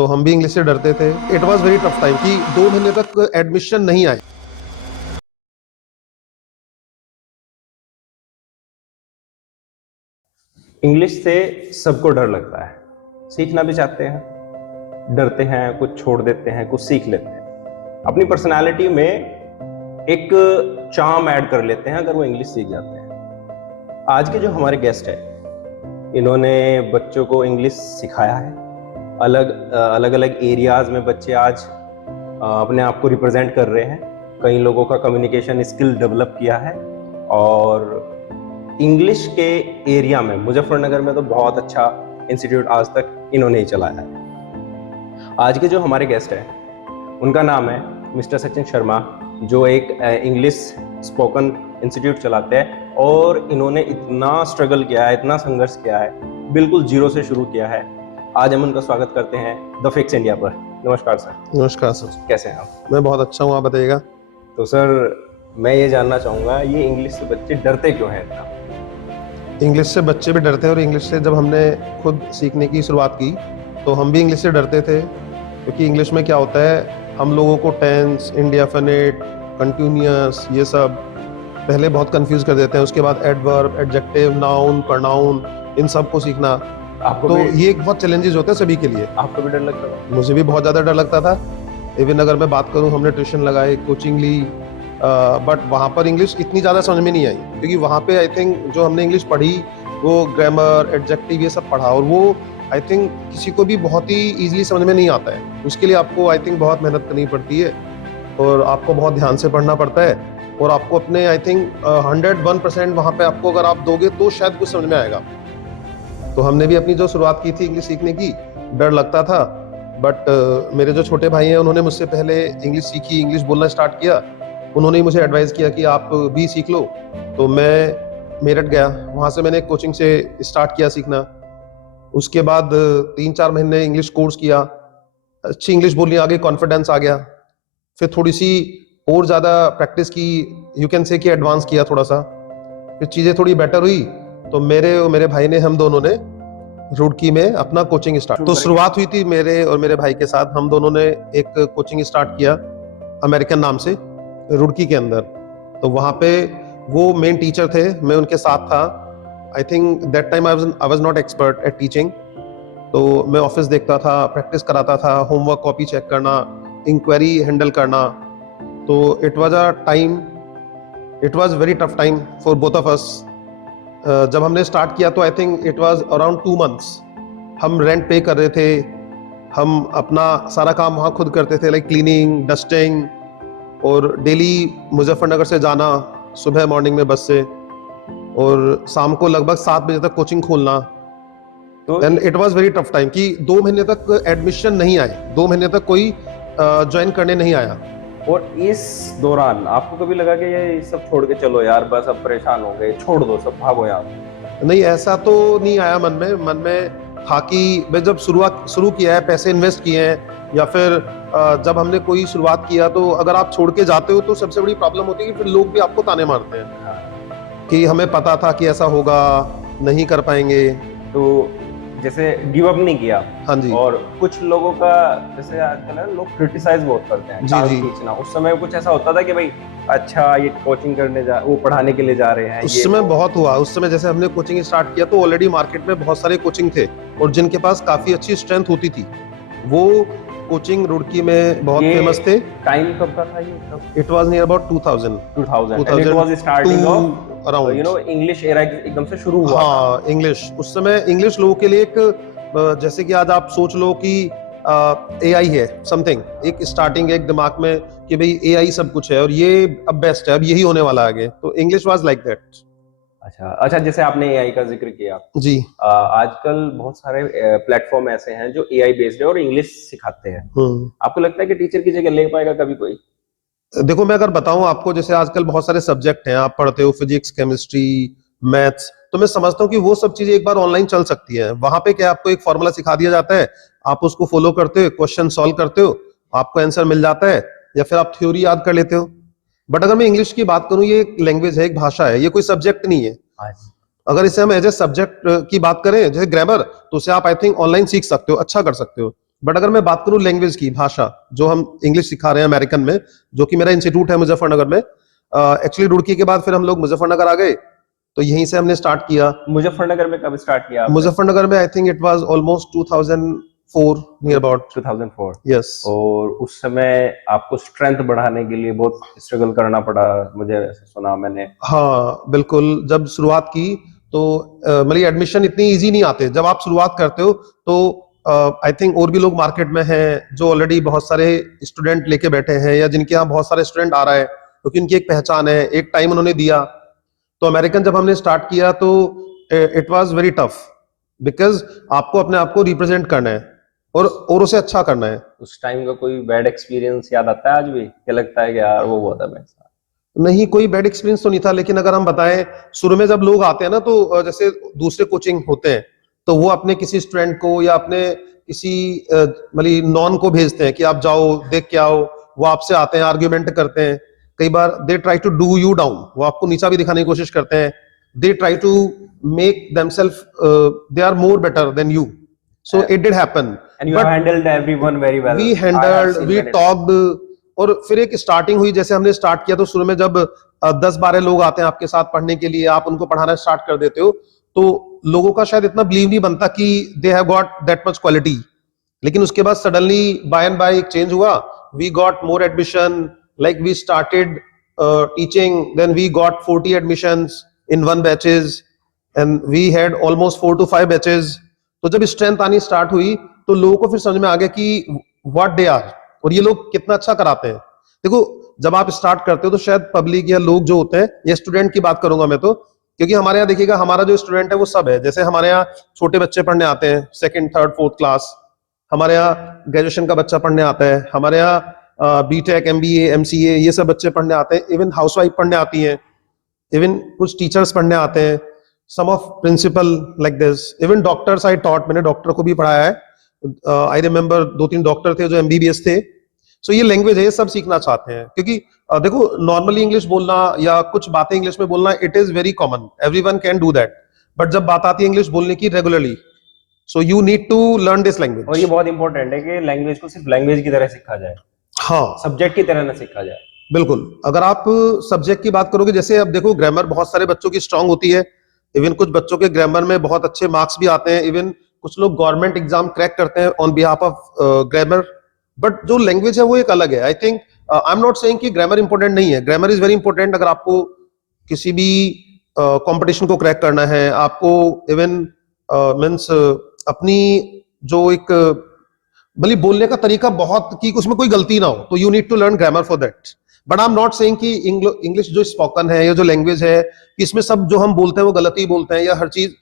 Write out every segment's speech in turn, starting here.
तो हम भी इंग्लिश से डरते थे। It was very tough time कि 2 महीने तक एडमिशन नहीं आए। इंग्लिश से सबको डर लगता है, सीखना भी चाहते हैं, डरते हैं, कुछ छोड़ देते हैं, कुछ सीख लेते हैं। अपनी पर्सनालिटी में एक चार्म ऐड कर लेते हैं अगर वो इंग्लिश सीख जाते हैं। आज के जो हमारे गेस्ट हैं, इन्होंने बच्चों को इंग्लिश सिखाया है। अलग अलग एरियाज में बच्चे आज अपने आप को रिप्रेजेंट कर रहे हैं। कई लोगों का कम्युनिकेशन स्किल डेवलप किया है और इंग्लिश के एरिया में मुजफ्फरनगर में तो बहुत अच्छा इंस्टीट्यूट आज तक इन्होंने ही चलाया है। आज के जो हमारे गेस्ट हैं उनका नाम है मिस्टर सचिन शर्मा, जो एक इंग्लिश स्पोकन इंस्टीट्यूट चलाते हैं और इन्होंने इतना स्ट्रगल किया है, इतना संघर्ष किया है, बिल्कुल जीरो से शुरू किया है। आज हम उनका स्वागत करते हैं द फिक्स इंडिया पर। नमस्कार सर। नमस्कार सर। कैसे हैं आप? मैं बहुत अच्छा हूँ, आप बताइएगा। तो सर, मैं ये जानना चाहूँगा, ये इंग्लिश से बच्चे डरते क्यों हैं इतना? इंग्लिश से बच्चे भी डरते हैं और इंग्लिश से जब हमने खुद सीखने की शुरुआत की तो हम भी इंग्लिश से डरते थे, क्योंकि इंग्लिश में क्या होता है, हम लोगों को टेंस, इंडेफिनिट, कंटिन्यूअस, ये सब पहले बहुत कंफ्यूज कर देते हैं। उसके बाद एडवर्ब, एडजेक्टिव, नाउन, प्रोनाउन, इन सब को सीखना, आपको तो भी ये एक बहुत चैलेंजेस होते हैं सभी के लिए। आपको भी डर लगता था? मुझे भी बहुत ज़्यादा डर लगता था। इवन अगर मैं बात करूं, हमने ट्यूशन लगाए, कोचिंग ली, बट वहाँ पर इंग्लिश इतनी ज़्यादा समझ में नहीं आई, क्योंकि वहाँ पे आई थिंक जो हमने इंग्लिश पढ़ी वो ग्रामर, एडजेक्टिव, ये सब पढ़ा, और वो आई थिंक किसी को भी बहुत ही ईजिली समझ में नहीं आता है। उसके लिए आपको आई थिंक बहुत मेहनत करनी पड़ती है और आपको बहुत ध्यान से पढ़ना पड़ता है, और आपको अपने आई थिंक 101% वहाँ पे आपको अगर आप दोगे तो शायद कुछ समझ में आएगा। तो हमने भी अपनी जो शुरुआत की थी इंग्लिश सीखने की, डर लगता था, बट मेरे जो छोटे भाई हैं उन्होंने मुझसे पहले इंग्लिश सीखी, इंग्लिश बोलना स्टार्ट किया। उन्होंने ही मुझे एडवाइस किया कि आप भी सीख लो। तो मैं मेरठ गया, वहाँ से मैंने कोचिंग से स्टार्ट किया सीखना। उसके बाद 3-4 महीने इंग्लिश कोर्स किया, अच्छी इंग्लिश बोलनी आ गई, कॉन्फिडेंस आ गया। फिर थोड़ी सी और ज़्यादा प्रैक्टिस की, यू कैन से कि एडवांस किया थोड़ा सा। फिर चीज़ें थोड़ी बेटर हुई तो मेरे और मेरे भाई ने, हम दोनों ने रुड़की में अपना कोचिंग स्टार्ट, तो शुरुआत हुई थी मेरे और मेरे भाई के साथ। हम दोनों ने एक कोचिंग स्टार्ट किया अमेरिकन नाम से, रुड़की के अंदर। तो वहाँ पे वो मेन टीचर थे, मैं उनके साथ था। I think that time I was not expert at teaching. तो मैं ऑफिस देखता था, प्रैक्टिस कराता था, होमवर्क कॉपी चेक करना, इंक्वायरी हैंडल करना। तो it was very tough time for both of us. जब हमने स्टार्ट किया तो I think it was around 2 months. हम रेंट पे कर रहे थे, हम अपना सारा काम वहाँ खुद करते थे, लाइक क्लीनिंग, डस्टिंग, और डेली मुजफ्फरनगर से जाना सुबह मॉर्निंग में बस से, और शाम को लगभग 7 बजे तक कोचिंग खोलना। तो and it was very tough time कि 2 महीने तक एडमिशन नहीं आए, 2 महीने तक कोई ज्वाइन करने नहीं आया। और इस दौरान आपको कभी लगा कि ये सब छोड़ के चलो यार, बस अब परेशान हो गए, छोड़ दो सब, भागो यार? नहीं, ऐसा तो नहीं आया मन में। मन में था कि मैं जब शुरू किया है, पैसे इन्वेस्ट किए हैं, या फिर जब हमने कोई शुरुआत किया, तो अगर आप छोड़ के जाते हो तो सबसे बड़ी प्रॉब्लम होती है कि फिर लोग भी आपको ताने मारते हैं कि हमें पता था कि ऐसा होगा, नहीं कर पाएंगे। तो जैसे गिव अप नहीं किया। हाँ जी। और कुछ लोगों का, जैसे आजकल है, लोग क्रिटिसाइज बहुत करते हैं, जी, टांग जी। खींचना। उस समय कुछ ऐसा होता था कि भाई अच्छा ये कोचिंग करने वो पढ़ाने के लिए जा रहे हैं, उस ये समय वो? बहुत हुआ। उस समय जैसे हमने कोचिंग स्टार्ट किया तो ऑलरेडी मार्केट में बहुत सारे कोचिंग थे, और जिनके पास काफी अच्छी स्ट्रेंथ होती थी, वो कोचिंग रुड़की में बहुत ये फेमस थे। टाइम कब का था ये? कब? It was near about 2000 2000 it was starting of around. English era एकदम से शुरू हुआ था। हाँ, इंग्लिश उस समय, इंग्लिश लोगों के लिए एक जैसे कि आज आप सोच लो कि एआई है समथिंग, एक स्टार्टिंग एक दिमाग में कि भाई एआई सब कुछ है और ये अब बेस्ट है, अब यही होने वाला है आगे। तो इंग्लिश वाज लाइक दैट। अच्छा, जैसे आपने एआई का जिक्र किया, जी। आजकल बहुत सारे प्लेटफॉर्म ऐसे हैं जो एआई बेस्ड है और इंग्लिश सिखाते हैं। आपको लगता है कि टीचर की जगह ले पाएगा कभी कोई? देखो, मैं अगर बताऊं आपको, जैसे आजकल बहुत सारे सब्जेक्ट हैं, आप पढ़ते हो फिजिक्स, केमिस्ट्री, मैथ्स, तो मैं समझता हूँ कि वो सब चीजें एक बार ऑनलाइन चल सकती है। वहां पे क्या, आपको एक फॉर्मूला सिखा दिया जाता है, आप उसको फॉलो करते हो, क्वेश्चन सॉल्व करते हो, आपको आंसर मिल जाता है, या फिर आप थ्योरी याद कर लेते हो। बट अगर मैं इंग्लिश की बात करूं, ये एक लैंग्वेज है, एक भाषा है, ये कोई सब्जेक्ट नहीं है। अगर इसे हम एज ए सब्जेक्ट की बात करें, जैसे ग्रामर, तो उसे आप आई थिंक ऑनलाइन सीख सकते हो, अच्छा कर सकते हो। बट अगर मैं बात करूं लैंग्वेज की, भाषा, जो हम इंग्लिश सिखा रहे हैं अमेरिकन में, जो कि मेरा इंस्टीट्यूट है मुजफ्फरनगर में, एक्चुअली रुड़की के बाद फिर हम लोग मुजफ्फरनगर आ गए, तो यहीं से हमने स्टार्ट किया। मुजफ्फरनगर में कब स्टार्ट किया आपने? मुजफ्फरनगर में I think it was almost 2004 near about. 2004। Yes. और उस समय आपको स्ट्रेंथ बढ़ाने के लिए बहुत स्ट्रगल करना पड़ा, मुझे ऐसा सुना मैंने। हाँ बिल्कुल, जब शुरुआत की तो मतलब एडमिशन इतनी इजी नहीं आते जब आप शुरुआत करते हो, तो आई थिंक और भी लोग मार्केट में हैं जो ऑलरेडी बहुत सारे स्टूडेंट लेके बैठे हैं, या जिनके यहाँ बहुत सारे स्टूडेंट आ रहा है, क्योंकि उनकी एक पहचान है, एक टाइम उन्होंने दिया। तो अमेरिकन जब हमने स्टार्ट किया तो it was very tough, because आपको अपने आप को रिप्रेजेंट करना है और उसे अच्छा करना है। उस टाइम का कोई बैड एक्सपीरियंस याद आता है आज भी, क्या लगता है कि यार वो हुआ था मेरे साथ? नहीं, कोई बैड एक्सपीरियंस तो नहीं था, लेकिन अगर हम बताएं, शुरू में जब लोग आते हैं ना, तो जैसे दूसरे कोचिंग होते हैं, तो वो अपने किसी स्टूडेंट को या अपने किसी मतलब नॉन को भेजते हैं कि आप जाओ देख के आओ। वो आपसे आते हैं, आर्ग्यूमेंट करते हैं, कई बार they try to do you down, वो आपको नीचा भी दिखाने की कोशिश करते हैं। They try to make themselves they are more better than you, so it did happen. And you have but handled everyone very well. We I have handled, seen we many times. Talked, और फिर एक starting हुई। जैसे हमने start किया तो शुरू में जब 10-12 लोग आते हैं आपके साथ पढ़ने के लिए, आप उनको पढ़ाना स्टार्ट कर देते हो, तो लोगों का शायद इतना बिलीव नहीं बनता कि they have got that much quality. लेकिन उसके बाद सडनली बाय एंड बाय एक चेंज हुआ। We got more admission, like we started teaching, then we got 40 admissions in one batches, and we had almost 4 to 5 batches. तो जब strength आनी start हुई, तो लोगों को फिर समझ में आ गया कि व्हाट दे आर, और ये लोग कितना अच्छा कराते हैं। देखो, जब आप स्टार्ट करते हो तो शायद पब्लिक या लोग जो होते हैं, या स्टूडेंट की बात करूंगा मैं तो, क्योंकि हमारे यहाँ देखिएगा, हमारा जो स्टूडेंट है वो सब है। जैसे हमारे यहाँ छोटे बच्चे पढ़ने आते हैं, सेकंड थर्ड फोर्थ क्लास, हमारे यहाँ ग्रेजुएशन का बच्चा पढ़ने आता है, हमारे यहाँ बीटेक एमबीए एमसीए ये सब बच्चे पढ़ने आते हैं, इवन हाउसवाइफ पढ़ने आती हैं, इवन कुछ टीचर्स पढ़ने आते हैं, some of principal like this, even doctors I taught, मैंने डॉक्टर को भी पढ़ाया है। आई रिमेम्बर 2-3 डॉक्टर थे जो एमबीबीएस थे। सो ये लैंग्वेज है, ये सब सीखना चाहते हैं, क्योंकि देखो, नॉर्मली इंग्लिश बोलना या कुछ बातें इंग्लिश में बोलना, it is very common, everyone can do that. But जब बात आती है इंग्लिश बोलने की regularly, so you need to learn this और ये लैंग्वेज। बहुत इंपॉर्टेंट है कि लैंग्वेज को सिर्फ लैंग्वेज की तरह सीखा जाए, हाँ सब्जेक्ट की तरह ना सीखा जाए। बिल्कुल। अगर आप सब्जेक्ट की बात करोगे, जैसे अब देखो, ग्रामर बहुत सारे बच्चों की स्ट्रांग होती है, इवन कुछ बच्चों के ग्रामर में बहुत अच्छे मार्क्स भी आते हैं, इवन कुछ लोग गवर्नमेंट एग्जाम क्रैक करते हैं on behalf of grammar. But जो लैंग्वेज है वो एक अलग है। I think I am not saying कि ग्रामर इंपॉर्टेंट नहीं है, ग्रामर इज वेरी इंपॉर्टेंट। अगर आपको किसी भी कंपटीशन को क्रैक करना है, आपको इवन मीन्स अपनी जो एक मतलब बोलने का तरीका बहुत, कि उसमें कोई गलती ना हो, तो you need to learn grammar for that. But I am not saying कि इंग्लिश जो स्पोकन है या जो लैंग्वेज है, कि इसमें सब जो हम बोलते हैं वो गलत ही बोलते हैं, या हर चीज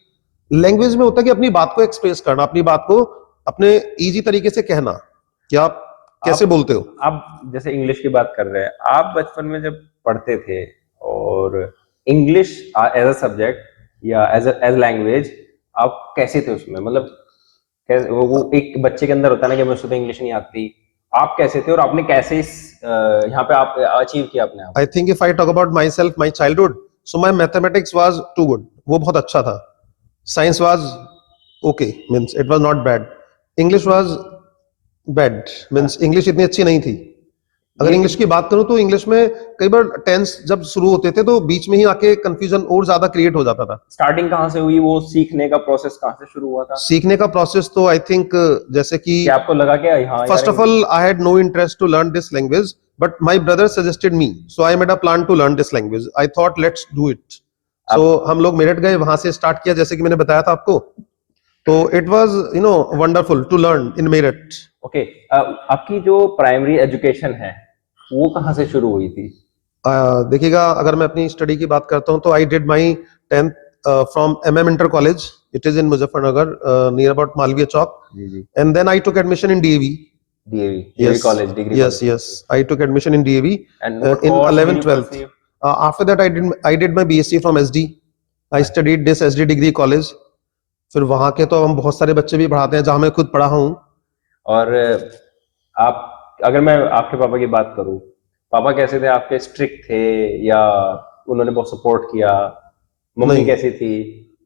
लैंग्वेज में होता है कि अपनी बात को एक्सप्रेस करना, अपनी बात को अपने इजी तरीके से कहना, कि आप कैसे बोलते हो। आप जैसे इंग्लिश की बात कर रहे हैं, आप बचपन में जब पढ़ते थे और इंग्लिश एज अ सब्जेक्ट या एज लैंग्वेज, आप कैसे थे उसमें? मतलब कैसे वो एक बच्चे के अंदर होता है ना कि मुझे तो इंग्लिश नहीं आती, आप कैसे थे और आपने कैसे इस यहाँ पे आप अचीव किया अपने आप? I think if I talk about my self, my childhood, so my mathematics was too good, वो बहुत अच्छा था। Science was okay, means it was not bad. English was bad, means English इतनी अच्छी नहीं थी। अगर ये इंग्लिश की बात करूं तो इंग्लिश में कई बार टेंस जब शुरू होते थे तो बीच में ही आके कंफ्यूजन और ज्यादा क्रिएट हो जाता था। स्टार्टिंग कहाँ से हुई, वो सीखने का प्रोसेस कहाँ से शुरू हुआ था? सीखने का प्रोसेस तो आई थिंक जैसे कि क्या आपको लगा कि हाँ यार first of all I had no interest to learn this language, but my brother suggested me, so I made a plan to learn this language. I thought let's do it. So हम लोग मेरठ गए, वहां से start किया, जैसे कि मैंने बताया था आपको। तो it was wonderful to learn in Meerut. Okay, आपकी जो प्राइमरी एजुकेशन है वो कहाँ से शुरू हुई थी? देखिएगा, अगर मैं अपनी स्टडी की बात करता हूँ तो I did my 10th from MM inter college, it is in Muzaffarnagar near about Malviya Chowk, जी जी। And then I took admission in DAV. DAV college, degree yes college. yes I took admission in DAV and what in course did 11th you 12th. Perceive? After that I did my BSc from SD. I studied this SD degree college. फिर वहां के तो हम बहुत सारे बच्चे भी पढ़ाते हैं जहां मैं खुद पढ़ा हूँ। और आप, अगर मैं आपके पापा की बात करूं, पापा कैसे थे आपके? स्ट्रिक्ट थे या उन्होंने बहुत सपोर्ट किया? मम्मी नहीं कैसी थी?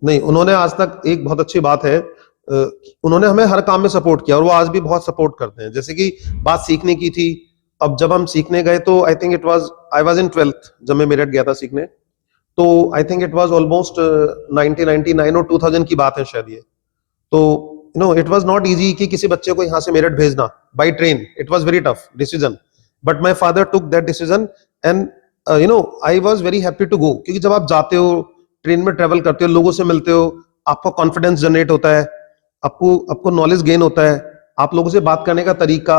नहीं, उन्होंने आज तक, एक बहुत अच्छी बात है, उन्होंने हमें हर काम में सपोर्ट किया और वो आज भी बहुत सपोर्ट करते हैं। जैसे कि बात सीखने की थी, अब जब हम सीखने गए तो I think I was in 12th जब मैं मेरठ गया था सीखने, तो I think it was almost 1999 और 2000 की बात है शायद ये। तो इट वाज नॉट इजी कि किसी बच्चे को यहाँ से मेरठ भेजना by train, it was very tough decision, but my father took that decision and I was very happy to go, क्योंकि जब आप जाते हो, ट्रेन में ट्रेवल करते हो, लोगों से मिलते हो, आपका कॉन्फिडेंस जनरेट होता है, आपको आपको नॉलेज गेन होता है, आप लोगों से बात करने का तरीका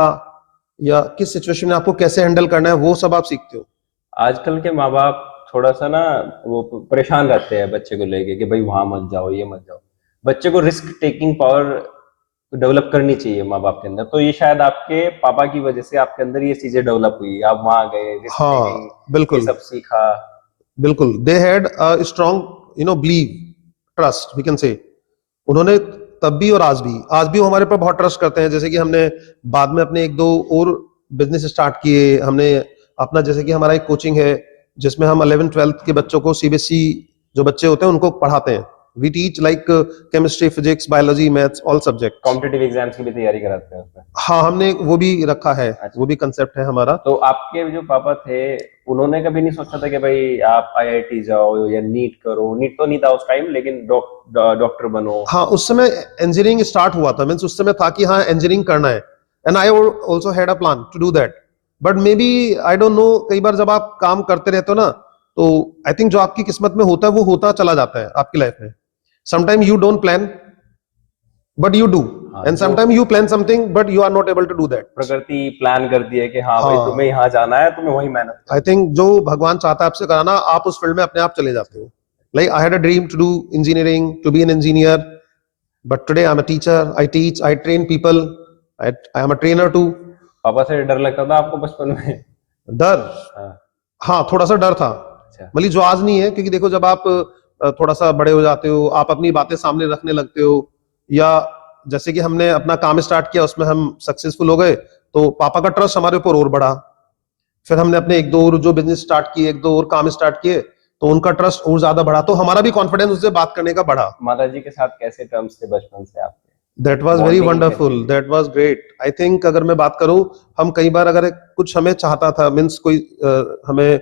या किस सिचुएशन में आपको कैसे हैंडल करना है वो सब आप सीखते हो। आजकल के माँ बाप थोड़ा सा ना वो परेशान रहते हैं बच्चे को लेके कि भाई वहां मत जाओ, ये मत जाओ। बच्चे को रिस्क टेकिंग पावर डेवलप करनी चाहिए माँ बाप के अंदर, तो ये शायद आपके पापा की वजह से आपके अंदर ये चीजें डेवलप हुई, आप वहां गए, रिस्क टेकिंग, हाँ ये बिल्कुल सब सीखा। बिल्कुल, they had a strong believe, trust we can say. उन्होंने तब भी और आज भी वो हमारे पर बहुत ट्रस्ट करते हैं। जैसे कि हमने बाद में अपने एक दो और बिजनेस स्टार्ट किए हमने अपना, जैसे कि हमारा एक कोचिंग है जिसमें हम 11th-12th के बच्चों को, सीबीएसई जो बच्चे होते हैं उनको पढ़ाते हैं। We teach like chemistry, physics, biology, maths, all subject. Competitive exams की भी तैयारी कराते हैं उसमें? हाँ, हमने वो भी रखा है, अच्छा। वो भी कंसेप्ट है हमारा। तो आपके जो पापा थे उन्होंने कभी नहीं सोचा था कि भाई आप आईआईटी जाओ या नीट करो? नीट तो नहीं था उस टाइम, लेकिन डॉक्टर बनो। हाँ, उस समय इंजीनियरिंग स्टार्ट हुआ था, मीन्स उस समय था कि हाँ इंजीनियरिंग करना है, and I also had a plan to do that, but maybe I don't know, कई बार जब आप काम करते रहते हो ना, तो आई थिंक जो आपकी किस्मत में होता है वो होता चला जाता है आपकी लाइफ में। Sometime you don't plan but you do, हाँ, एंड जो sometime you plan something but you are not able to do that. प्रकृति प्लान करती है कि हाँ भाई तुम्हें हाँ, यहाँ जाना है, तुम्हें वही मेहनत आई करनी थिंक जो भगवान चाहता है आपसे कराना, आप उस फील्ड में अपने आप चले जाते हो। Like I had a dream to do engineering, to be an engineer, but today I'm a teacher, I teach, I train people, I am a trainer too. है। पापा से डर लगता था आपको बचपन में? डर, हाँ। हाँ थोड़ा सा डर था, अच्छा। मतलब जो आज नहीं है, क्योंकि देखो जब आप थोड़ा सा बड़े हो जाते हो, आप अपनी बातें सामने रखने लगते हो, या जैसे कि हमने अपना काम स्टार्ट किया उसमें हम सक्सेसफुल हो गए, तो पापा का ट्रस्ट हमारे ऊपर और बढ़ा। फिर हमने अपने एक दो और जो बिजनेस स्टार्ट किए, एक दो और काम स्टार्ट किए, तो उनका ट्रस्ट और ज्यादा बढ़ा, तो हमारा भी कॉन्फिडेंस उससे बात करने का बढ़ा। माता जी के साथ कैसे टर्म्स थे बचपन से आपके? दैट वाज वेरी बॉन्डिंग कैसी वंडरफुल, थी? That was great. I think अगर मैं बात करूं, हम कई बार अगर कुछ हमें चाहता था, मीन्स कोई हमें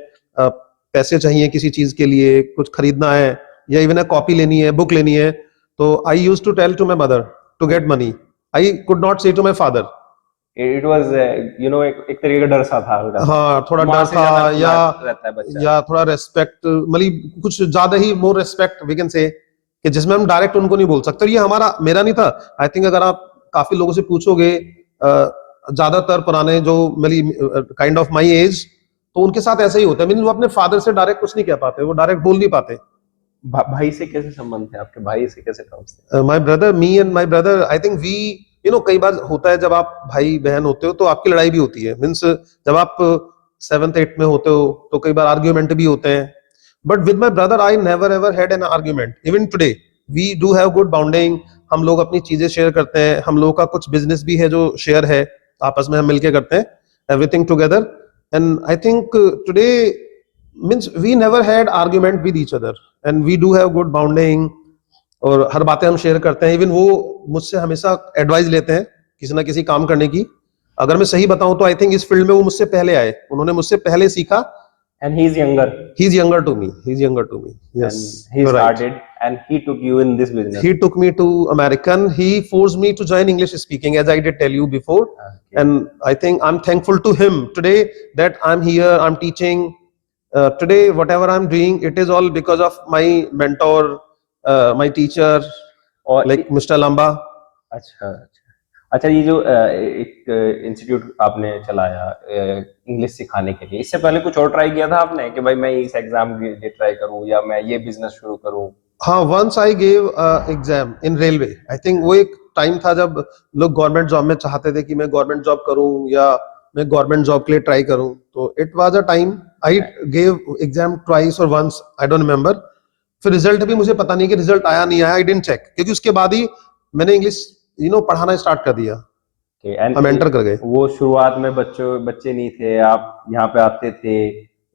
पैसे चाहिए किसी चीज के लिए, कुछ खरीदना है, या इवन कॉपी लेनी है, बुक लेनी है, तो I used to tell to my mother to get money, I could not say to my father. It was एक तरीके का डर सा था हल्का सा। हाँ, थोड़ा माँ डर से था, ज्यादा या खुला रहता है बच्चा। थोड़ा रेस्पेक्ट, मतलब कुछ ज्यादा ही more respect we can say, कि जिसमें हम डायरेक्ट उनको नहीं बोल सकते। और ये हमारा, मेरा नहीं था, आई थिंक अगर आप काफी लोगों से पूछोगे, ज्यादातर पुराने जो मतलब काइंड ऑफ माई एज, तो उनके साथ ऐसा ही होता है, मीन वो अपने फादर से डायरेक्ट कुछ नहीं कह पाते, वो डायरेक्ट बोल नहीं पाते। भाई से कैसे संबंध थे आपके? भाई से कैसे टर्म्स थे? My brother, me and my brother, I think we, कई बार होता है जब आप भाई बहन होते हो तो आपकी लड़ाई भी होती है, मीन्स जब आप 7th-8th में होते हो तो कई बार आर्ग्यूमेंट भी होते हैं, but with my brother I never ever had an argument, even today we do have good bonding. हम लोग अपनी चीजें शेयर करते हैं, हम लोगों का कुछ बिजनेस भी है जो शेयर है, आपस में हम मिलके करते हैं, everything together, and I think today means we never had argument with each other, and we do have good bonding, और हर बातें हम शेयर करते हैं। इवन वो मुझसे हमेशा एडवाइस लेते हैं किसी ना किसी काम करने की। अगर मैं सही बताऊं तो आई थिंक इस फील्ड में वो मुझसे पहले आए, उन्होंने मुझसे पहले सीखा। And he is younger? He is younger to me, he is younger to me, yes, and he you are right. Started and he took you in this business? He took me to American. He forced me to join English speaking, as I did tell you before. Okay. And I think I'm thankful to him today that I'm here, I'm teaching. Today, whatever I'm doing, it is all because of my mentor, my teacher, और like Mr. Lamba. अच्छा अच्छा अच्छा, ये जो एक institute आपने चलाया English सिखाने के लिए, इससे पहले कुछ और ट्राई किया था आपने कि भाई मैं इस एग्जाम के लिए ट्राई करूं या मैं ये बिजनेस शुरू करूं? हाँ, once I gave exam in railway. I think वो एक टाइम था जब लोग गवर्नमेंट जॉब में चाहते थे कि मैं गवर्नमेंट जॉब करूं या मैं गवर्नमेंट जॉब के लिए ट्राई करूं, तो it was a time I gave exam twice और वंस, आई डोंट रिमेम्बर। फिर रिजल्ट भी मुझे पता नहीं कि रिजल्ट आया नहीं आया, आई डिडंट चेक, क्योंकि उसके बाद ही मैंने इंग्लिश पढ़ाना स्टार्ट कर दिया, हम एंटर कर गए। वो शुरुआत में बच्चे नहीं थे, आप यहाँ पे आते थे,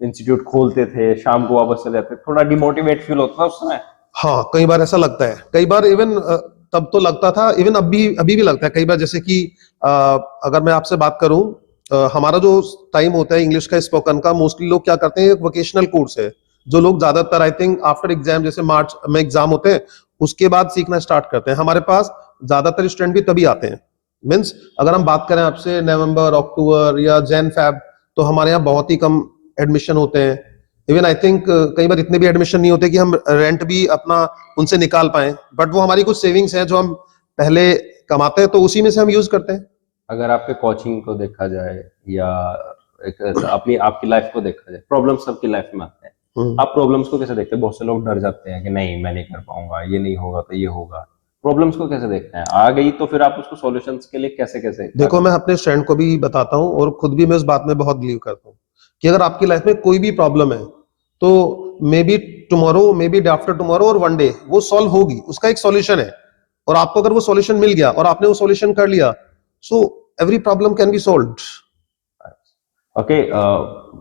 इंस्टीट्यूट खोलते थे, शाम को वापस चले जाते, थोड़ा डिमोटिवेट फील होता था उस समय? हाँ, कई बार ऐसा लगता है, कई बार इवन तब तो लगता था, इवन अभी भी लगता है कई बार, जैसे कि अगर मैं आपसे बात करूं, हमारा जो टाइम होता है इंग्लिश का स्पोकन का, मोस्टली लोग क्या करते हैं, एक वोकेशनल कोर्स है जो लोग ज्यादातर आई थिंक आफ्टर एग्जाम, जैसे मार्च में एग्जाम होते हैं उसके बाद सीखना स्टार्ट करते हैं। हमारे पास ज्यादातर स्टूडेंट भी तभी आते हैं, मीन्स अगर हम बात करें आपसे नवंबर अक्टूबर या जैन फैब, तो हमारे यहाँ बहुत ही कम एडमिशन होते हैं। इवन आई थिंक कई बार इतने भी एडमिशन नहीं होते कि हम रेंट भी अपना उनसे निकाल पाए, बट वो हमारी कुछ सेविंग्स हैं जो हम पहले कमाते हैं, तो उसी में से हम यूज करते हैं। अगर आपके कोचिंग को देखा जाए या एक अपनी आपकी लाइफ को देखा जाए, प्रॉब्लम्स सबकी लाइफ में आते हैं, आप प्रॉब्लम्स को कैसे देखते हैं? बहुत से लोग डर जाते हैं कि नहीं मैं नहीं कर पाऊंगा, ये नहीं होगा तो ये होगा। प्रॉब्लम्स को कैसे देखते हैं? आ गई तो फिर आप उसको सॉल्यूशंस के लिए कैसे कैसे देखो, मैं अपने स्टूडेंट को भी बताता हूँ और खुद भी मैं इस बात में बहुत बिलीव करता हूँ कि अगर आपकी लाइफ में कोई भी प्रॉब्लम है तो may be tomorrow, may be after tomorrow और वन डे वो सॉल्व होगी, उसका एक सॉल्यूशन है। और आपको अगर वो सॉल्यूशन मिल गया और आपने वो सॉल्यूशन कर लिया, so every problem can be solved. Okay,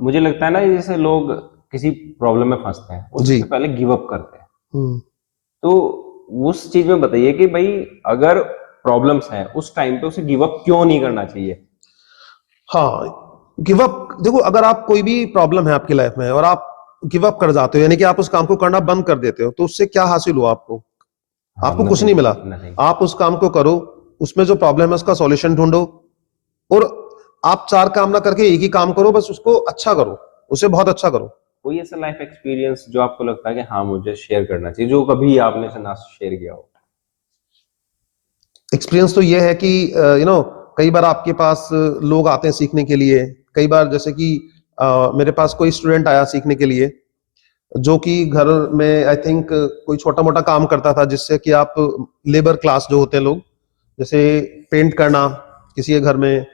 मुझे लगता है ना, जैसे लोग किसी प्रॉब्लम में फंसते हैं वो जी। सबसे पहले गिव अप करते हैं। हम्म। तो उस चीज में बताइए कि भाई अगर प्रॉब्लम्स हैं उस टाइम पे उसे गिव अप क्यों नहीं करना चाहिए? हाँ, गिव अप, देखो अगर आप कोई भी प्रॉब्लम है आपकी लाइफ में और आप गिव अप कर जाते हो, यानी कि आप उस काम को करना बंद कर देते हो, तो उससे क्या हासिल हुआ आपको? हाँ, आपको कुछ नथिंग नहीं मिला। नथिंग। आप उस काम को करो, उसमें जो प्रॉब्लम है उसका सॉल्यूशन ढूंढो, और आप चार काम ना करके एक ही काम करो, बस उसको अच्छा करो, उसे बहुत अच्छा करो। कोई ऐसा लाइफ एक्सपीरियंस जो आपको लगता है कि हाँ मुझे शेयर करना चाहिए, जो कभी आपने से ना शेयर किया हो? एक्सपीरियंस तो ये है कि कई बार आपके पास लोग आते हैं सीखने के लिए। कई बार जैसे कि मेरे पास कोई स्टूडेंट आया सीखने के लिए जो कि घर में आई थिंक कोई छोटा मोटा काम करता था, जिससे कि आप लेबर क्लास जो होते हैं लोग, जैसे पेंट करना किसी के घर में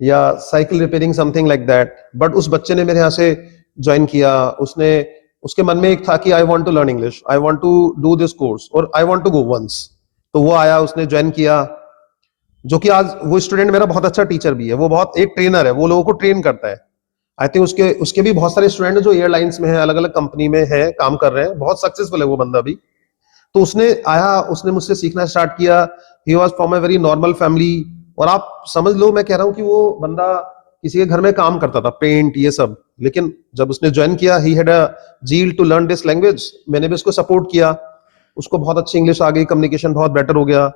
या cycle repairing, something like that. But उस बच्चे ने मेरे यहाँ से ज्वाइन किया, उसने, उसके मन में एक था कि I want to learn English, I want to do this course और I want to go once. तो वो आया, उसने ज्वाइन किया, जो कि आज वो स्टूडेंट मेरा बहुत अच्छा टीचर भी है, वो बहुत एक ट्रेनर है, वो लोगों को ट्रेन करता है। आई थिंक उसके उसके भी बहुत सारे स्टूडेंट जो एयरलाइंस में है, अलग अलग कंपनी में है, काम कर रहे हैं, बहुत सक्सेसफुल है वो बंदा भी। तो उसने आया, उसने मुझसे सीखना स्टार्ट किया। He was from a very normal family, और आप समझ लो, मैं कह रहा हूँ कि वो बंदा किसी के घर में काम करता था, पेंट ये सब, लेकिन जब उसने ज्वाइन किया, he had a zeal to learn this language. मैंने भी उसको सपोर्ट किया, उसको बहुत अच्छी इंग्लिश आ गई, कम्युनिकेशन बहुत बेटर हो गया।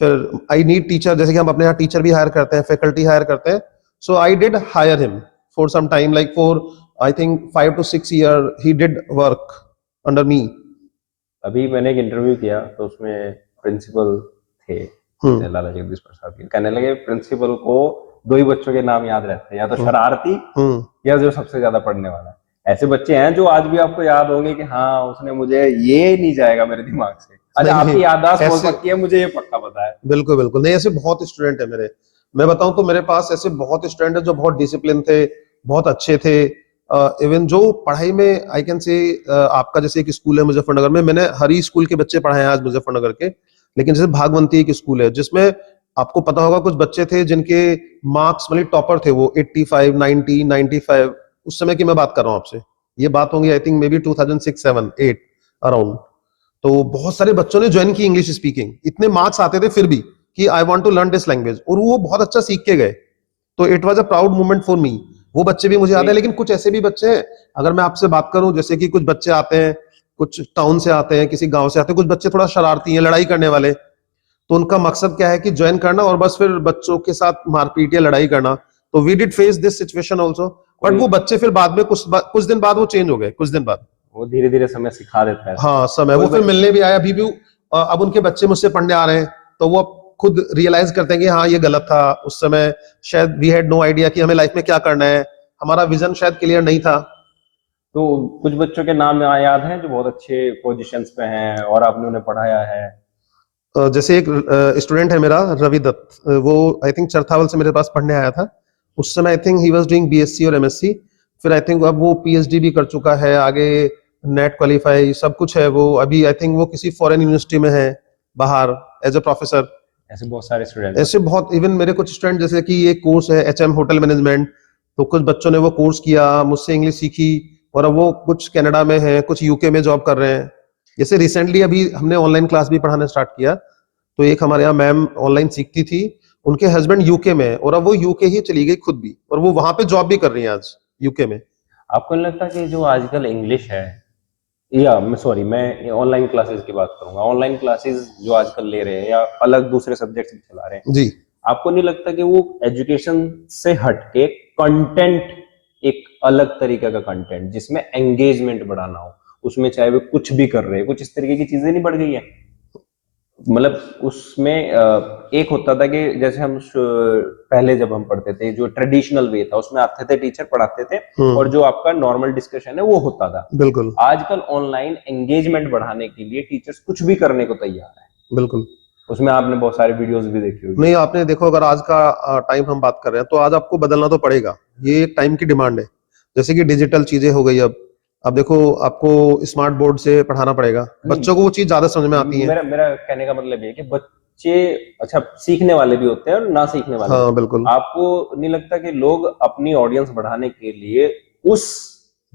फिर आई नीड टीचर, जैसे कि हम अपने यहाँ टीचर भी हायर करते हैं, फैकल्टी हायर करते हैं, so I did hire him for some time, like for I think 5 to 6 years he did work under me. अभी मैंने एक इंटरव्यू किया तो उसमें प्रिंसिपल थे लाला जगदीश प्रसाद के, कहने लगे प्रिंसिपल को दो ही बच्चों के नाम याद रहते हैं, या तो शरारती या जो सबसे ज्यादा पढ़ने वाला है। ऐसे बच्चे हैं जो आज भी आपको याद होंगे कि हाँ उसने मुझे, ये नहीं जाएगा मेरे दिमाग से। अच्छा, नहीं, आपकी याददाश्त बहुत ऐसे पक्की है, मुझे ये पक्का पता है। बिल्कुल बिल्कुल नहीं, ऐसे बहुत स्टूडेंट है मेरे। मैं बताऊं तो मेरे पास ऐसे बहुत स्टूडेंट है जो बहुत डिसिप्लिन थे, बहुत अच्छे थे। इवन जो पढ़ाई में आई कैन से, आपका जैसे एक स्कूल है मुजफ्फरनगर में, मैंने हरी स्कूल के बच्चे पढ़ाए हैं आज मुजफ्फरनगर के, लेकिन जैसे भागवंती एक स्कूल है जिसमें आपको पता होगा कुछ बच्चे थे जिनके मार्क्स मतलब टॉपर थे, वो 85 90 95, उस समय की मैं बात कर रहा हूँ आपसे। ये बात होंगी I think may be 2006 7 8 around. तो बहुत सारे बच्चों ने ज्वाइन की इंग्लिश स्पीकिंग, इतने मार्क्स आते थे फिर भी कि I want to learn this language, और वो बहुत अच्छा सीख के गए। तो it was a proud moment for me. वो बच्चे भी मुझे याद है, लेकिन कुछ ऐसे भी बच्चे हैं, अगर मैं आपसे बात करूं, जैसे कि कुछ बच्चे आते हैं, कुछ टाउन से आते हैं, किसी गांव से आते हैं, कुछ बच्चे थोड़ा शरारती हैं, लड़ाई करने वाले, तो उनका मकसद क्या है कि ज्वाइन करना और बस फिर बच्चों के साथ मारपीट या लड़ाई करना। तो we did face this situation also, but वो बच्चे फिर बाद में कुछ दिन बाद वो चेंज हो गए, कुछ दिन बाद। वो धीरे धीरे समय सिखा देता है। हाँ, समय, वो फिर मिलने भी आया, अभी भी अब उनके बच्चे मुझसे पढ़ने आ रहे हैं, तो वो अब खुद रियलाइज करते हैं कि हाँ ये गलत था उस समय, शायद वी हैड नो आइडिया कि हमें लाइफ में क्या करना है, हमारा विजन शायद क्लियर नहीं था। तो कुछ बच्चों के नाम याद हैं जो बहुत अच्छे पोजीशंस पे हैं और आपने उन्हें पढ़ाया है? जैसे एक स्टूडेंट है मेरा, रवि दत्त, वो आई थिंक चरथावल से मेरे पास पढ़ने आया था। उस समय I think he was doing BSc और एमएससी, फिर आई थिंक अब वो पीएचडी भी कर चुका है, आगे नेट क्वालिफाई सब कुछ है। वो अभी आई थिंक वो किसी फॉरेन यूनिवर्सिटी में है बाहर, एज अ प्रोफेसर। ऐसे बहुत सारे स्टूडेंट ऐसे बहुत, इवन मेरे कुछ स्टूडेंट, जैसे कि ये कोर्स है एचएम होटल मैनेजमेंट, तो कुछ बच्चों ने वो कोर्स किया, मुझसे इंग्लिश सीखी, और अब वो कुछ कनाडा में है, कुछ यूके में जॉब कर रहे हैं। जैसे रिसेंटली अभी हमने ऑनलाइन क्लास भी पढ़ाना स्टार्ट किया, तो एक हमारे यहाँ मैम ऑनलाइन सीखती थी, उनके हस्बैंड यूके में है और अब वो यूके ही चली गई खुद भी, और वो वहां पे जॉब भी कर रही है आज यूके में। आपको नहीं लगता कि जो आजकल इंग्लिश है, या मैं सॉरी मैं ऑनलाइन क्लासेस की बात करूंगा, ऑनलाइन क्लासेस जो आजकल ले रहे हैं या अलग दूसरे सब्जेक्ट्स भी चला रहे हैं, जी। आपको नहीं लगता कि वो एजुकेशन से हटके कंटेंट, एक अलग तरीके का कंटेंट जिसमें एंगेजमेंट बढ़ाना हो, उसमें चाहे वो कुछ भी कर रहे हैं, कुछ इस तरीके की चीजें नहीं बढ़ गई है? मतलब उसमें एक होता था कि जैसे हम पहले जब हम पढ़ते थे, जो ट्रेडिशनल वे था, उसमें आते थे टीचर पढ़ाते थे और जो आपका नॉर्मल डिस्कशन है वो होता था। बिल्कुल आजकल ऑनलाइन एंगेजमेंट बढ़ाने के लिए टीचर्स कुछ भी करने को तैयार है। बिल्कुल। उसमें आपने बहुत सारे वीडियोस भी देखी होगी। नहीं, आपने देखो, अगर आज का टाइम हम बात कर रहे हैं तो आज आपको बदलना तो पड़ेगा, ये एक टाइम की डिमांड है। जैसे कि डिजिटल चीजें हो गई, अब देखो आपको स्मार्ट बोर्ड से पढ़ाना पड़ेगा, नहीं, बच्चों को वो चीज ज्यादा समझ में आती है। मेरा मेरा कहने का मतलब ये है कि बच्चे अच्छा सीखने वाले भी होते हैं और ना सीखने वाले भी हाँ होते बिल्कुल। हैं। आपको नहीं लगता कि लोग अपनी ऑडियंस बढ़ाने के लिए उस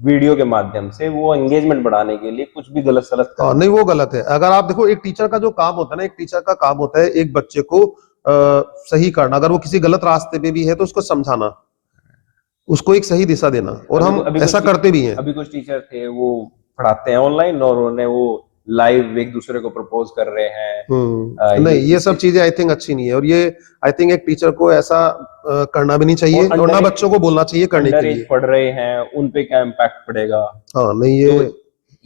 वीडियो के माध्यम से वो एंगेजमेंट बढ़ाने के लिए कुछ भी गलत सलत कर हाँ रहे नहीं, हैं? वो गलत है। अगर आप देखो, एक टीचर का जो काम होता है ना, एक टीचर का काम होता है एक बच्चे को सही करना, अगर वो किसी गलत रास्ते पे भी है तो उसको समझाना, उसको एक सही दिशा देना, और अभी हम अभी ऐसा करते भी हैं। अभी कुछ टीचर थे वो पढ़ाते हैं ऑनलाइन और उन्हें वो लाइव एक दूसरे को प्रपोज कर रहे हैं। ये नहीं, ये इसके सब चीजें आई थिंक अच्छी नहीं है, और ये आई थिंक एक टीचर को ऐसा करना भी नहीं चाहिए, और और ना अंडर बच्चों को बोलना चाहिए करने के अंडर एज लिए। पढ़ रहे हैं, उन पे क्या इम्पैक्ट पड़ेगा? हाँ नहीं, तो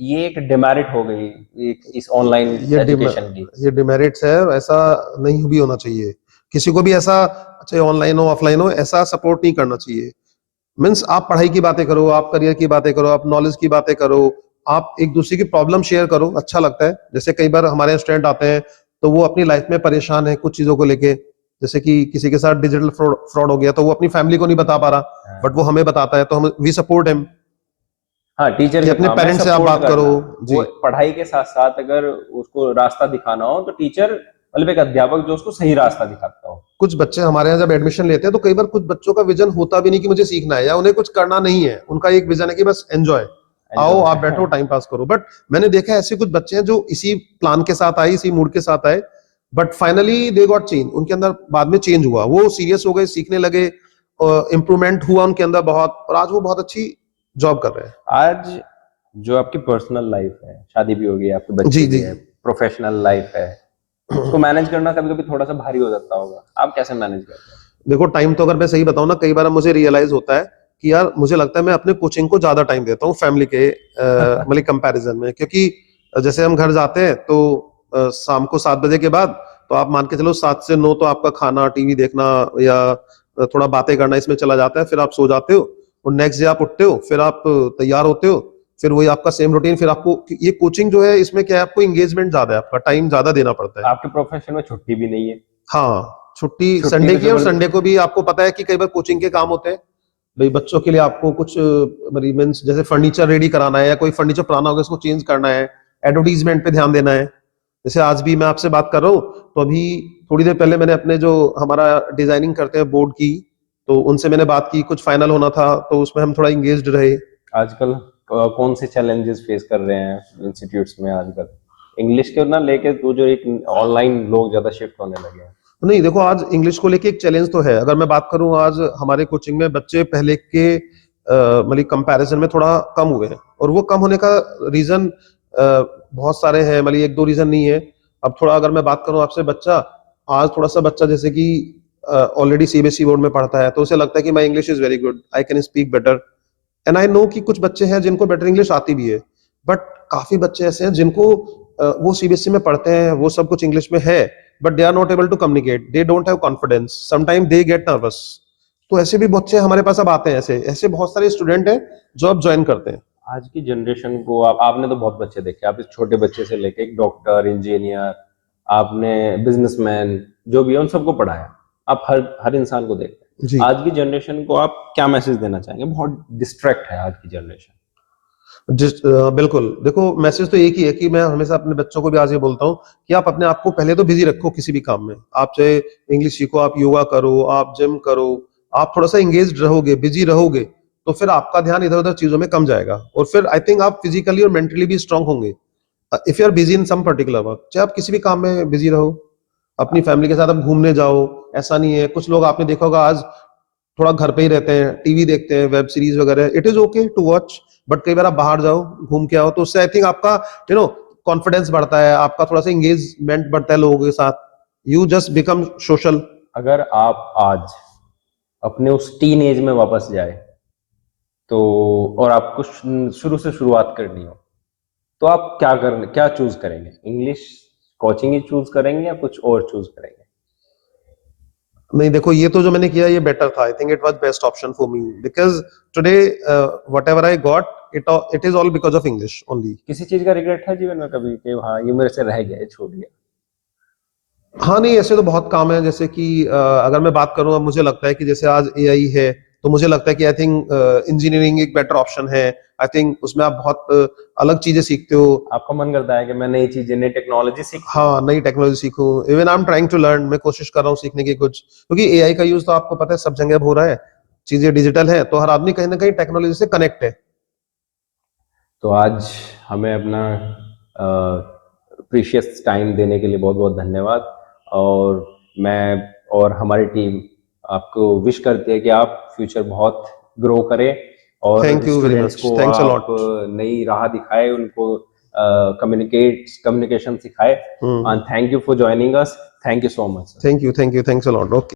ये एक डिमेरिट हो गई इस ऑनलाइन ये डिम एजुकेशन की। ये डिमेरिट्स है, ऐसा नहीं भी होना चाहिए। किसी को भी ऐसा, चाहे ऑनलाइन हो ऑफलाइन हो, ऐसा सपोर्ट नहीं करना चाहिए। मीन्स आप पढ़ाई की बातें करो, आप करियर की बातें करो, आप नॉलेज की बातें करो, आप एक दूसरे की प्रॉब्लम शेयर करो, अच्छा लगता है। जैसे कई बार हमारे स्टूडेंट आते हैं तो वो अपनी लाइफ में परेशान है कुछ चीजों को लेके, जैसे कि किसी के साथ डिजिटल फ्रॉड हो गया, तो वो अपनी फैमिली को नहीं बता पा रहा, बट वो हमें बताता है, तो हम वी सपोर्ट हिम हाँ, टीचर कि का अपने काम है पेरेंट्स से आप सपोर्ट बात करो। करना। वो जी। पढ़ाई के साथ साथ अगर उसको रास्ता दिखाना हो तो टीचर मतलब एक अध्यापक जो उसको सही रास्ता दिखाता हो। कुछ बच्चे हमारे यहाँ जब एडमिशन लेते हैं तो कई बार कुछ बच्चों का विजन होता भी नहीं कि मुझे सीखना है, या उन्हें कुछ करना नहीं है, उनका एक विजन है कि बस एंजॉय, आओ आप बैठो एंजॉय। टाइम पास करो। बट मैंने देखा है ऐसे कुछ बच्चे हैं जो इसी प्लान के साथ आए, इसी मूड के साथ आए, but finally they got change, उनके अंदर बाद में चेंज हुआ, वो सीरियस हो गए, सीखने लगे, इंप्रूवमेंट हुआ उनके अंदर बहुत, और आज वो बहुत अच्छी जॉब कर रहे हैं। आज जो आपकी पर्सनल लाइफ है, शादी भी हो गई है, आपके बच्चे जी भी जी। है, प्रोफेशनल लाइफ है, उसको मैनेज करना कभी कभी थोड़ा सा भारी हो जाता होगा। आप कैसे मैनेज करते हैं? देखो, टाइम तो अगर मैं सही बताऊं ना, कई बार मुझे रियलाइज होता है कि यार मुझे लगता है मैं अपने कोचिंग को ज्यादा टाइम देता हूँ फैमिली के मतलब कंपैरिजन में, क्योंकि जैसे हम घर जाते हैं तो शाम को 7 बजे के बाद, तो आप मान के चलो 7 से 9 तो आपका खाना, टीवी देखना या थोड़ा बातें करना इसमें चला जाता है, फिर आप सो जाते हो, और नेक्स्ट डे आप उठते हो, फिर आप तैयार होते हो, फिर वही आपका सेम रूटीन, फिर आपको ये कोचिंग जो है इसमें क्या है, आपको एंगेजमेंट ज्यादा है, आपका टाइम ज्यादा देना पड़ता है। आपके प्रोफेशन में छुट्टी भी नहीं है। हाँ, छुट्टी छुट्टी संडे तो की, और जबरदस्त। संडे को भी आपको पता है कि कई बार कोचिंग के काम होते हैं, भाई बच्चों के लिए आपको कुछ मीन्स जैसे फर्नीचर रेडी कराना है, या कोई फर्नीचर पुराना हो गया उसको चेंज करना है, एडवर्टीजमेंट पे ध्यान देना है। जैसे आज भी मैं आपसे बात कर रहा हूँ, तो अभी थोड़ी देर पहले मैंने अपने जो हमारा डिजाइनिंग करते हैं बोर्ड की, तो उनसे मैंने बात की, कुछ फाइनल होना था, तो उसमें हम थोड़ा इंगेज्ड रहे। आजकल कौन से चैलेंजेस फेस कर रहे हैं इंस्टीट्यूट्स में आजकल, इंग्लिश के ना लेके तो जो एक ऑनलाइन लोग ज्यादा शिफ्ट होने लगे हैं? नहीं देखो, आज इंग्लिश को लेके एक चैलेंज तो है। अगर मैं बात करूं, आज हमारे कोचिंग में बच्चे पहले के मतलब कंपैरिजन में थोड़ा कम हुए हैं, और वो कम होने का रीजन बहुत सारे हैं, मतलब एक दो रीजन नहीं है। अब थोड़ा अगर मैं बात करूं आपसे, बच्चा आज थोड़ा सा बच्चा जैसे कि ऑलरेडी सीबीएसई बोर्ड में पढ़ता है, तो उसे लगता है कि my English is very good, I can speak better, and I know कि कुछ बच्चे हैं जिनको बेटर इंग्लिश आती भी है, बट काफी बच्चे ऐसे हैं जिनको वो सीबीएसई में पढ़ते हैं, वो सब कुछ इंग्लिश में है, but they are not able to communicate, they don't have confidence, sometime they get nervous. तो ऐसे भी बच्चे हमारे पास अब आते हैं, ऐसे ऐसे बहुत सारे स्टूडेंट हैं जो अब ज्वाइन करते हैं। आज की जनरेशन को आपने तो बहुत बच्चे देखे, आप इस छोटे बच्चे से लेके एक डॉक्टर, इंजीनियर, आपने बिजनेसमैन जो भी है उन सबको पढ़ाया, आप हर हर इंसान को देखते हैं। जी। आज की जनरेशन को आप क्या मैसेज देना चाहेंगे? बहुत डिस्ट्रैक्ट है आज की जनरेशन। बिल्कुल, देखो मैसेज तो एक ही है कि मैं हमेशा अपने बच्चों को भी आज ये बोलता हूँ कि आप अपने आप को पहले तो बिजी रखो किसी भी काम में। आप चाहे इंग्लिश सीखो, आप योगा करो, आप जिम करो, आप थोड़ा सा एंगेज रहोगे, बिजी रहोगे, तो फिर आपका ध्यान इधर उधर चीजों में कम जाएगा, और फिर आई थिंक आप फिजिकली और मेंटली भी स्ट्रांग होंगे। If you are busy in some particular work, चाहे आप किसी भी काम में बिजी रहो, अपनी फैमिली के साथ आप घूमने जाओ, ऐसा नहीं है। कुछ लोग आपने देखा होगा आज थोड़ा घर पे ही रहते हैं, टीवी देखते हैं, वेब सीरीज वगैरह, it is okay to watch, but कई बार आप बाहर जाओ, घूम के आओ, तो उससे आई थिंक आपका कॉन्फिडेंस बढ़ता है, आपका थोड़ा सा एंगेजमेंट बढ़ता है लोगों के साथ, यू जस्ट बिकम सोशल। अगर आप आज अपने उस टीन एज में वापस जाए तो, और आपको शुरू से शुरुआत करनी हो, तो आप क्या चूज करेंगे? इंग्लिश कोचिंग ही चूज करेंगे या कुछ और चूज करेंगे? नहीं देखो, ये तो जो मैंने किया ये बेटर था, I think it was best option for me, because today what ever I got it is all because of English only. किसी चीज का रिग्रेट है जीवन में कभी कि हाँ ये मेरे से रह गया, ये छूट गया? हाँ नहीं, ऐसे तो बहुत काम है, जैसे कि अगर मैं बात करूँ, अब मुझे लगता है कि जैसे आज एआई है, तो मुझे लगता है कि आई थिंक इंजीनियरिंग एक बेटर ऑप्शन है। आई थिंक उसमें आप बहुत अलग चीजें सीखते हो। आपका मन करता है कि मैं नई चीजें, नई टेक्नोलॉजी सीखूं? हाँ, नई टेक्नोलॉजी सीखूं, even I am trying to learn, मैं कोशिश कर रहा हूँ सीखने की कुछ, क्योंकि एआई का यूज तो आपको पता है सब जगह हो रहा है, चीजें डिजिटल है, तो हर आदमी कहीं ना कहीं टेक्नोलॉजी से कनेक्ट है। तो आज हमें अपना प्रीशियस टाइम देने के लिए बहुत बहुत धन्यवाद। और मैं और हमारी टीम आपको विश करती है कि आप फ्यूचर बहुत ग्रो करें और thank you very students much, को थैंक्स अ आप लॉट। नई राह दिखाए, उनको कम्युनिकेशन सिखाए। And thank you for joining us. Thank you so much. Thank you, thanks a lot, okay.